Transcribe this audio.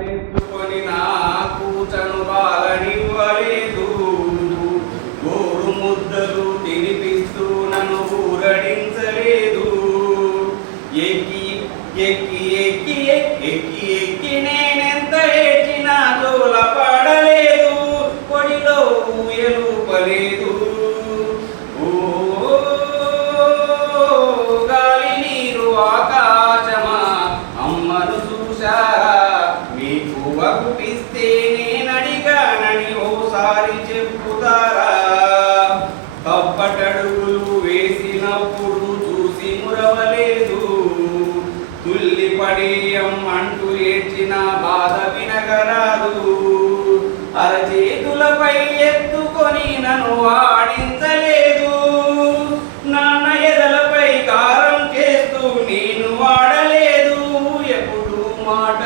నెత్తుకొని నా కూచను బాలనివ్వలేదు. గోరు ముద్దలు తినిపిస్తూ నన్ను ఊరడించలేదు. ఎక్కి ఎక్కి ఎక్కి ఎక్కి ఎక్కి నేనెంత ఏడ్చినా జోల పడలేదు. పొడిలో ఊయలు పలేదు. ఓ గాలి నీరు ఆకాశమా అమ్మను చూశారా? మీకు వగుపిస్తే నేనడిగానని ఓసారి చెప్పుతారా? తప్పటడుగులు వేసినప్పుడు చూసి మురవలేదు. తుల్లిపడి అంటూ ఏడ్చిన బాధ వినగరాదు. అరచేతులపై ఎత్తుకొని నన్ను ఆడించలేదు. నాన్న ఎదలపై కారం చేస్తూ నేను వాడలేదు. ఎప్పుడు మాట